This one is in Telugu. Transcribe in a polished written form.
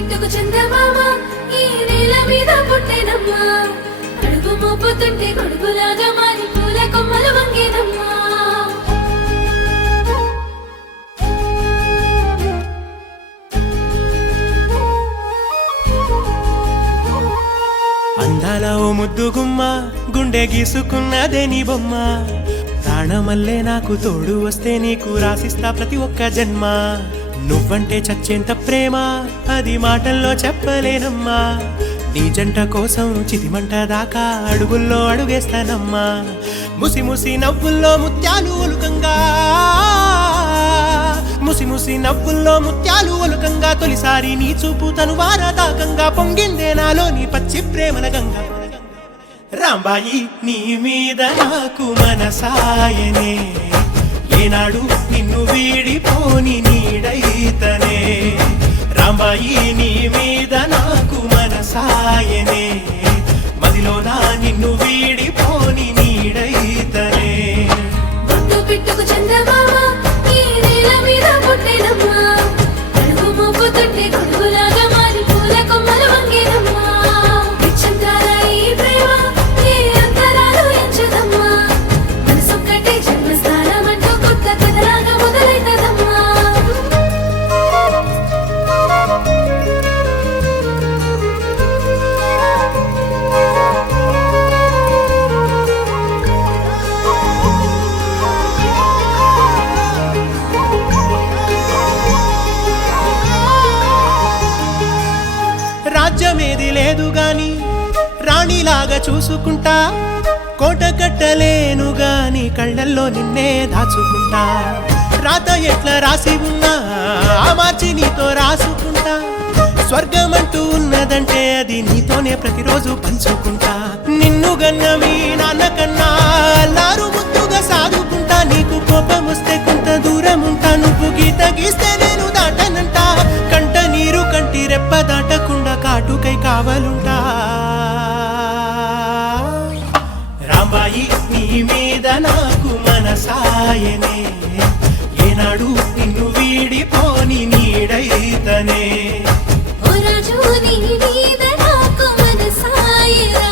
బిట్టుకు చందమామ ఈ నేల మీద పుట్టెనమ్మా అడుగు మోపుతుంటే కొడుకులాగా మారి పూల కొమ్మలు వంగేనమ్మా అందాల ఓ ముద్దు గుమ్మ గుండె గీసుకున్నదే నీ బొమ్మ ప్రాణమల్లే నాకు తోడు వస్తే నీకు రాసిస్తా ప్రతి ఒక్క జన్మ నువ్వంటే చచ్చేంత ప్రేమ అది మాటల్లో చెప్పలేనమ్మా నీ జంట కోసం చితిమంట దాకా అడుగుల్లో అడుగేస్తానమ్మా ముసి ముసి నవ్వుల్లో ముత్యాలు ఒలుకంగా ముసి ముసి నవ్వుల్లో ముత్యాలు ఒలుకంగా తొలిసారి నీ చూపు తను వారదాకంగా పొంగిందే నాలో నీ పచ్చి ప్రేమల గంగా రాంబాయి నీ మీద నాకు మనసాయనే ఏనాడు నిన్ను వీడిపోని నీడైతనే రాంబాయి నీ మీద నాకు మనసాయనే మదిలోన నిన్ను వీడిపోని నీడైతనే గుట్టు పిట్టుకు చందమామ ఈ నేల మీద పుట్టెనమ్మా అడుగు మోపుతుంటే కొడుకులాగా మారి పూల కొమ్మలు వంగేనమ్మా విచ్ఛిన్నాల ఈ ప్రేమ ఏ అంతరాలు ఎంచదమ్మా మనసొక్కటే జన్మస్థానం అంటూ కొత్త కథలాగా మొదలైతదమ్మా రాజ్యమేది లేదు గాని రాణిలాగా చూసుకుంటా కోట కట్టలేను గాని కళ్ళల్లో నిన్నే దాచుకుంటా రాత ఎట్లా రాసి ఉన్నా ఆ మార్చి నీతో రాసుకుంటా స్వర్గమంటూ ఉన్నదంటే అది నీతోనే ప్రతిరోజు పంచుకుంటా నిన్ను గన్న మీ నాన్న కన్నా అల్లారు ముద్దుగా సాదుకుంటా నీకు కోపం వస్తే కొంత దూరం ఉంటా నువ్వు గీత గీస్తే నేను దాటనంట కంట నీరు కంటి రెప్ప దాటకుండా కాటుకై కావలుంటా రాంబాయి నీ మీద నాకు మనసాయనే ఏనాడు నిన్ను వీడిపోని నీడైతనే ఓ రాజు నీ మీద నాకు మనసాయరా